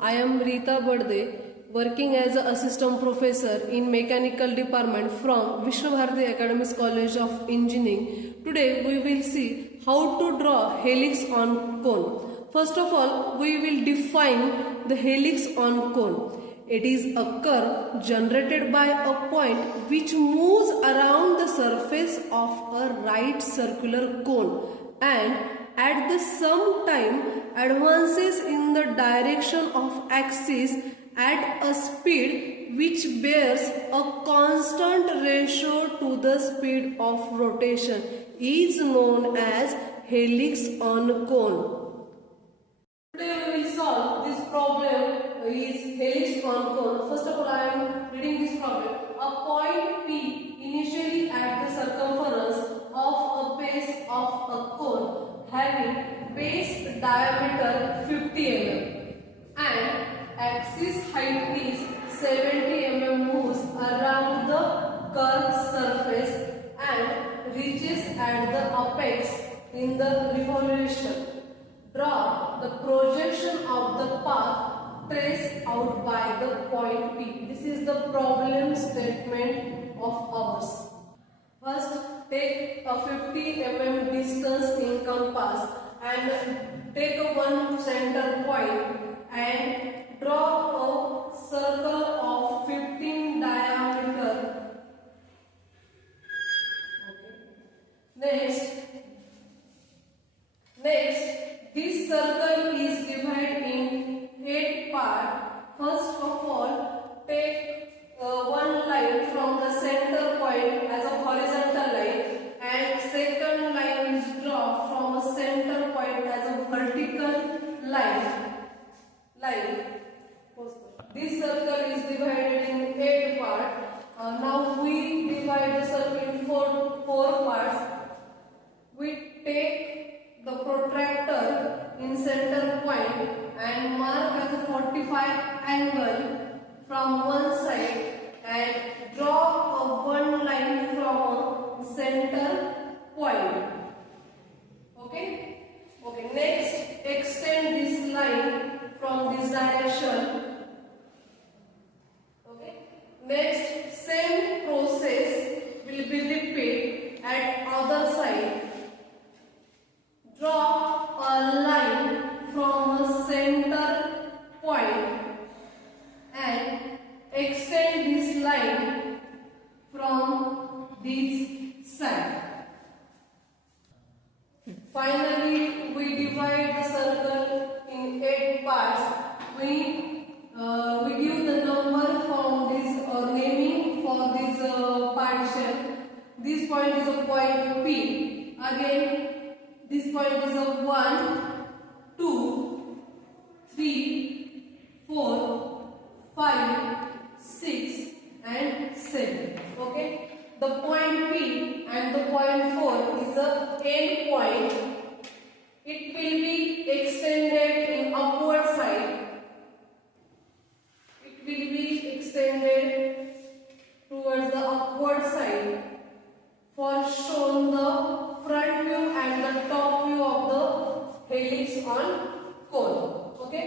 I am Rita Bade, working as an assistant professor in mechanical department from Vishwabharati Academics College of Engineering. Today we will see how to draw helix on cone. First of all, we will define the helix on cone. It is a curve generated by a point which moves around the surface of a right circular cone and at the same time advances in the direction of axis at a speed which bears a constant ratio to the speed of rotation is known as helix on cone. Today we will solve this problem is helix on cone. First of all, I am reading this problem. A point P initially at the circumference of a base of a cone having base diameter 50 mm and axis height is 70 mm moves around the curved surface and reaches at the apex in the revolution. Draw the projection of the path traced out by the point P. This is the problem statement of ours. First, take a 50 mm distance in compass and take a one center point and draw a circle of 15 diameter. Okay. Next, this circle is divided in 8 parts. First of all, take one line from the center point as a horizontal line and second line is drawn from a center point as a vertical line. This circle is divided in 8 parts. Now we divide the circle in four parts. We take the protractor in center point and mark as a 45 angle from one side and draw a one line from a center point. Okay? Next, extend this line from this direction. Okay? Next, same process will be repeated at other side. Draw a line from a center point and extend this line from this side. Finally, we divide the circle in 8 parts. We give the number from this naming for this partition. This point is a point P. Again, this point is a 1, 2, 3, 4, 5, 6 and 7. Okay. The point P and the point 4 is the end point. It will be extended in upward side. It will be extended towards the upward side for shown the front view and the top view of the helix on cone. Okay.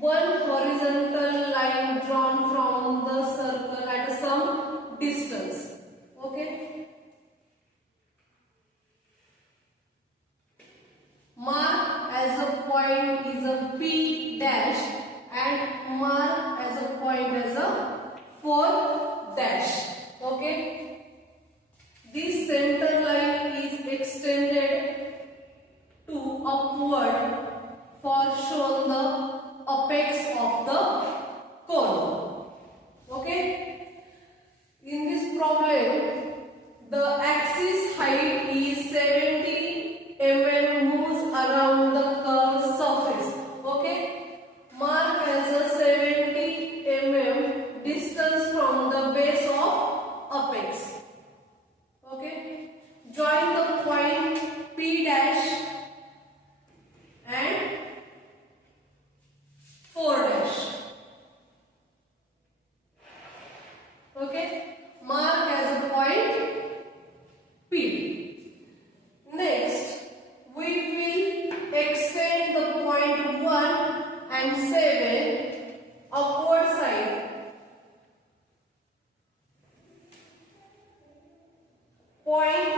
One horizontal line drawn from the circle at some distance. Okay. Mark as a point is a P dash and mark as a point as a 4 dash. Okay. This center line is extended to upward for shown the apex of the cone. Okay. In this problem, the axis height is 70 mm moves around the curved surface. Okay. Mark as a 70 mm distance from the base of apex. Okay. Join the point P dash and 4 dash. Okay. Mark as a point P. Next, we will extend the point 1 and 7 upward side. Point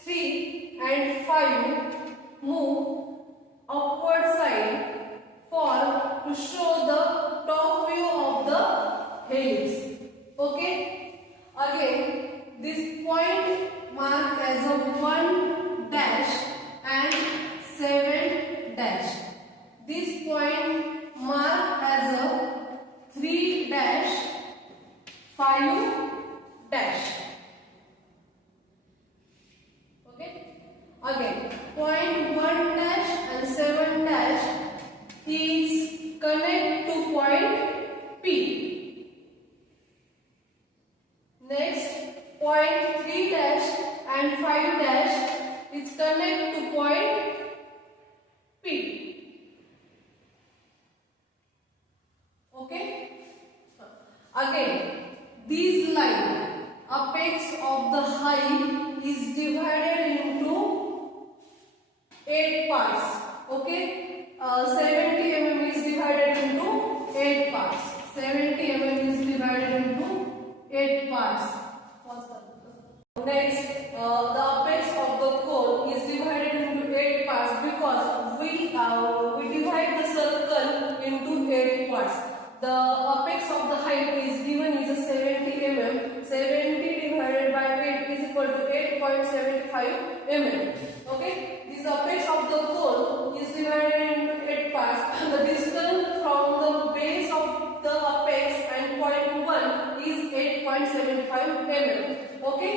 3 and 5 move upward side for to show the top view of the helix. Okay. Again, this point marked as a 1 dash and 7 dash. This point marked as a 3 dash, 5 dash. Okay. Again, point 1 dash and 7 dash is connect to point P. Next, point 3 dash and 5 dash is connect to point P. Okay. Again, these line apex of the height is divided into 8 parts. Okay. 70 mm is divided into 8 parts. 70 mm is divided into 8 parts. Next, the apex of the cone is divided into 8 parts because we divide the circle into 8 parts. The apex of the height is given is a 70 mm. 70 divided by 8 is equal to 8.75 mm. Okay. This apex of the cone is divided into 8 parts. The distance from the base of the apex and point 1 is 8.75 mm. Okay.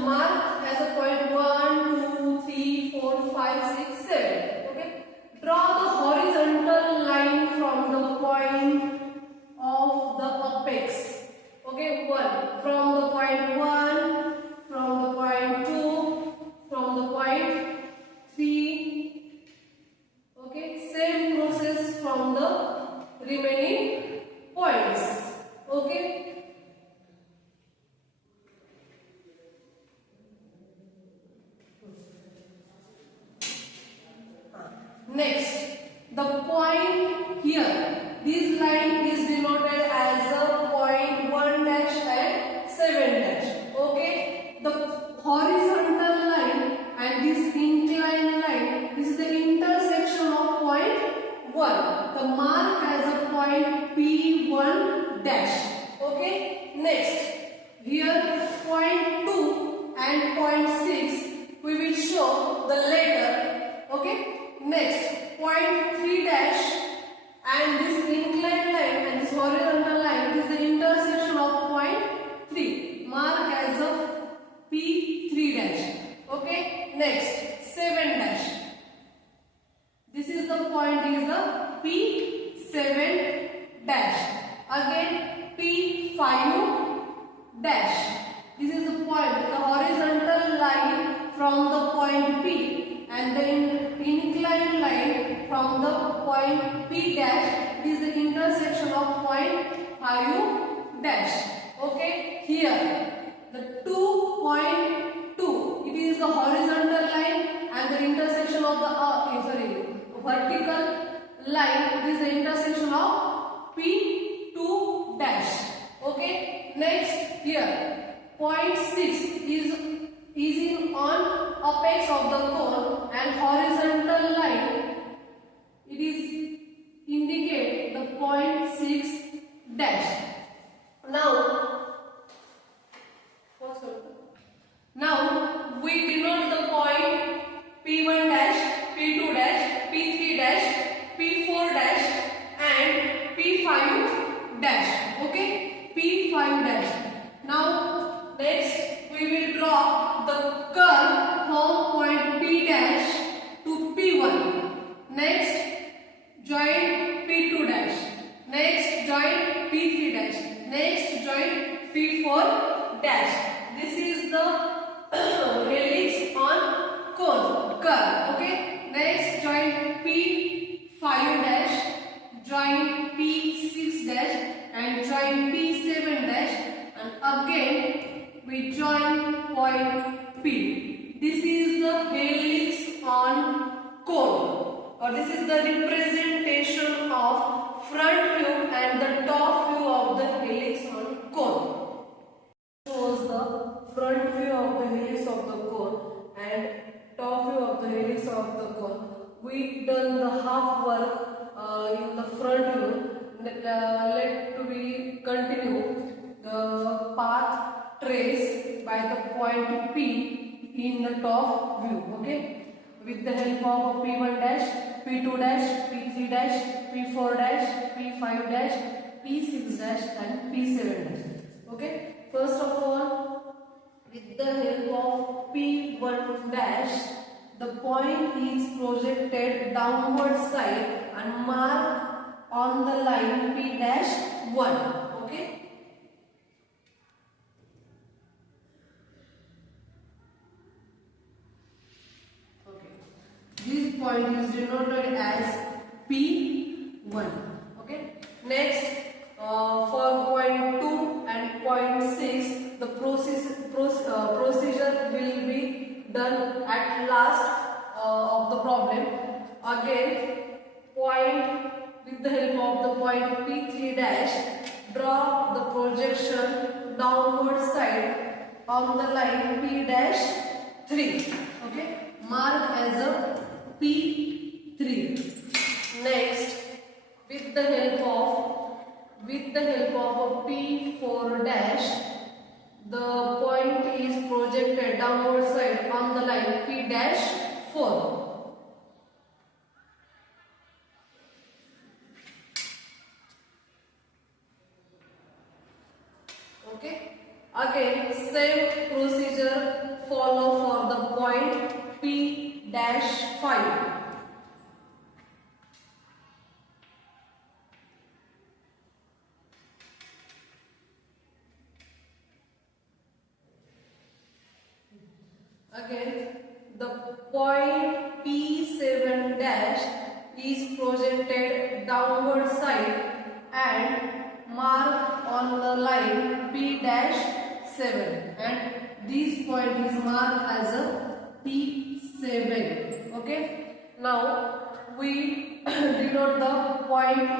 Mark as a point 1, 2, 3, 4, 5, 6, 7. Okay. Draw the horizontal line from the point of the apex. Okay. 1 from the point 1, from the point 2, from the point 3. Okay. Same process from the remaining points. Okay. Next, the point here, this line is denoted as a point 1 dash and 7 dash. Okay, the horizontal line and this inclined line, this is the intersection of point 1. The mark as a point P1 dash. Okay, next, here point 2 and point 6, we will show the letter. Okay. Next, point 3 dash and this inclined line and this horizontal line is the intersection of point 3. Mark as a P3 dash. Okay. Next, 7 dash. This is the point is the P7 dash. Again, P5 dash. This is the point, the horizontal line from the point P. And then inclined line from the point P dash is the intersection of point 5 dash. Okay, here the 2.2, it is the horizontal line and the intersection of the vertical line, it is the intersection of P2 dash. Okay, next here point 6 is in on apex of the cone and horizontal line, it is indicate the point 6 dash. Now we denote the point P1 dash, P2 dash, P3 dash, P4 dash and P5 dash. Okay, P5 dash. Now next we will draw the curve from point P dash to P1. Next, join P2 dash. Next, join P3 dash. Next, join P4 dash. This is the helix on cone curve. Okay. Next, join P5 dash, join P6 dash, and join P7 dash, and again we join point P. This is the helix on cone, or this is the representation of front view and the helix of the cone. We done the half work in the front view. Let we continue the path traced by the point P in the top view. Okay, with the help of P1 dash, P2 dash, P3 dash, P4 dash, P5 dash, P6 dash and P7 dash. Okay, first of all, with the help of P1 dash, the point is projected downward side and marked on the line P dash 1. Okay. This point is denoted as P1. Okay. Next, for point 2 and point 6, the procedure will be done at last of the problem. Again, point with the help of the point P3 dash, draw the projection downward side on the line P dash 3. Okay, marked as a P3. Next, with the help of a P4 dash, the point is projected downward side on the line P dash 4. Okay. Again, same procedure follow for the point P dash 5. Again, the point P7 dash is projected downward side and marked on the line P dash 7, and this point is marked as a P7. Okay. Now we denote the point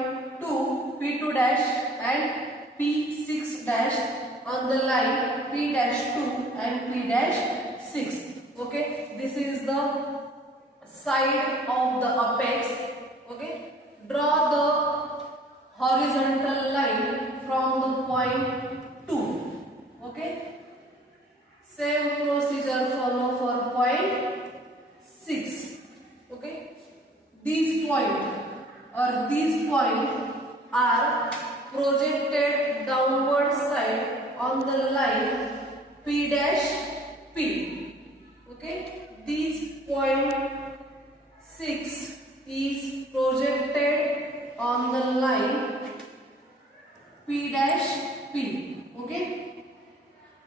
2 P2 dash and P6 dash on the line P dash 2 and P dash 6. Okay, this is the side of the apex. Okay, draw the horizontal line from the point 2. Okay, same procedure follow for point 6. Okay, these point are projected downward side on the line P dash P. Okay, this point 6 is projected on the line P dash P. Okay,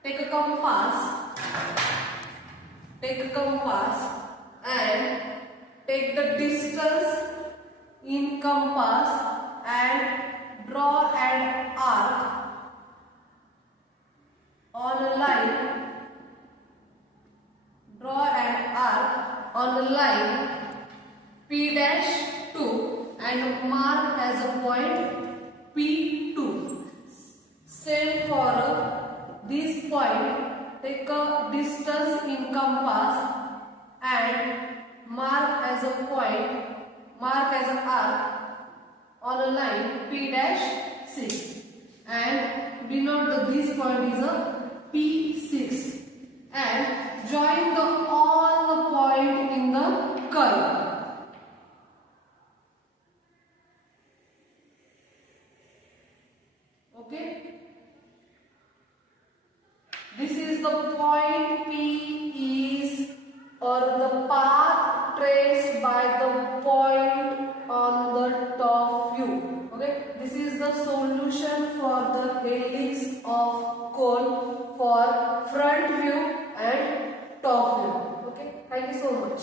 take a compass and take the distance in compass and draw an arc on a line. Draw an arc on the line P dash 2 and mark as a point P2. Same for this point. Take a distance in compass and mark as an arc on a line P dash 6 and denote that this point is a P6 and join all the point in the curve. Okay, this is the point P is or the path traced by the point on the top view. Okay, this is the solution for the helix of cone for front view and top view. Okay, thank you so much.